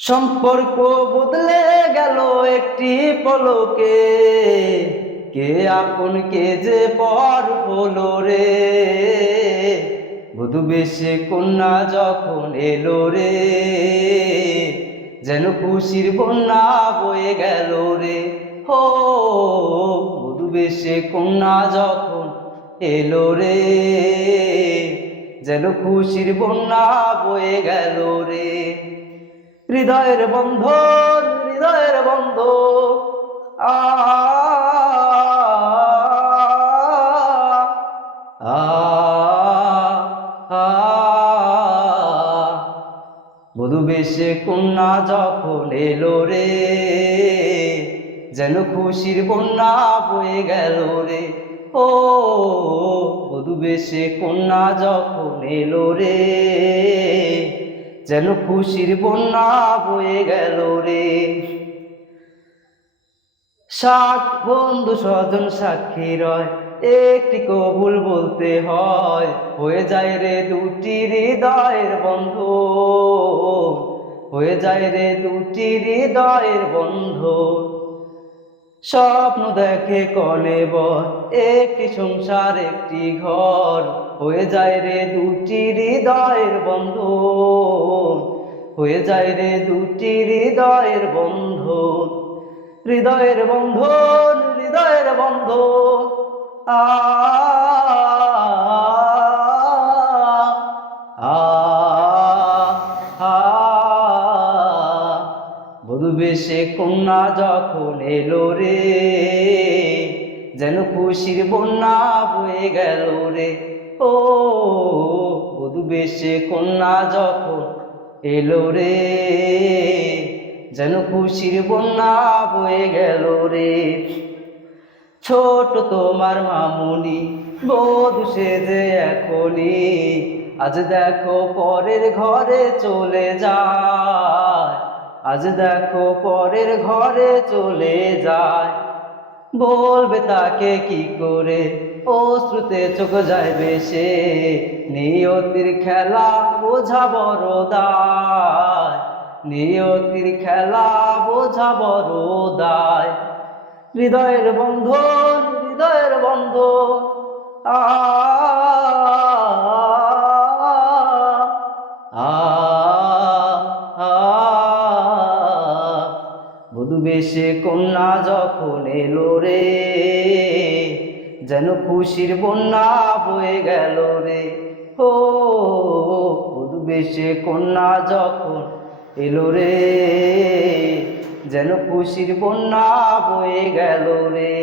সম্পর্ক বদলে গেল একটি পলকে, কে আপন কে যে পর হলো রে। বধূ বেশে কন্যা যখন এলো রে, যেন খুশির বন্যা বয়ে গেল রে। হো, বধূ বেশে কন্যা যখন এলো রে, যেন খুশির বন্যা বয়ে গেল রে। হৃদয়ের বন্ধন, হৃদয়ের বন্ধন, আ আ আ বধূ বেশে কন্যা যখন এলো রে, যেন খুশির বন্যা বয়ে গেল রে। ও, বধূ বেশে কন্যা যখন এলো রে, যেন খুশির বন্যা বয়ে গেল রে। সাত বন্ধু স্বজন সাক্ষী রয়, একটি কবুল বলতে হয়। হয়ে যায় রে দুটি হৃদয়ের বন্ধন, হয়ে যায় রে দুটি হৃদয়ের বন্ধন। স্বপ্ন দেখে কনে বর, একটি সংসার একটি ঘর। হয়ে যায় রে দুটি হৃদয়ের বন্ধন, হয়ে যায় রে দুটি হৃদয়ের বন্ধন। হৃদয়ের বন্ধন, হৃদয়ের বন্ধন, আ আ আ বধূ বেশে কন্যা যখন এলো রে, যেন খুশির বন্যা বয়ে গেল রে। ও, বধূ বেশে কন্যা যখন এলো রে, যেন খুশির বন্যা বয়ে গেল রে। ছোট তোমার মামুনি, বধূ সেজে এখনি, আজ দেখো পরের ঘরে চলে যায়, আজ দেখো পরের ঘরে চলে যায়। বলবে তাকে কি করে, অশ্রুতে চোখ যায় বেশে, নিয়তির খেলা বোঝা বড় দায়, নিয়তির খেলা বোঝা বড় দায়। হৃদয়ের বন্ধন, হৃদয়ের বন্ধন, আ আ আ বধূ বেশে কন্যা যখন এলো রে, যেন খুশির বন্যা বয়ে গেল রে। ও, বধূ বেশে কন্যা যখন এলো রে, যেন খুশির বন্যা বয়ে গেল রে।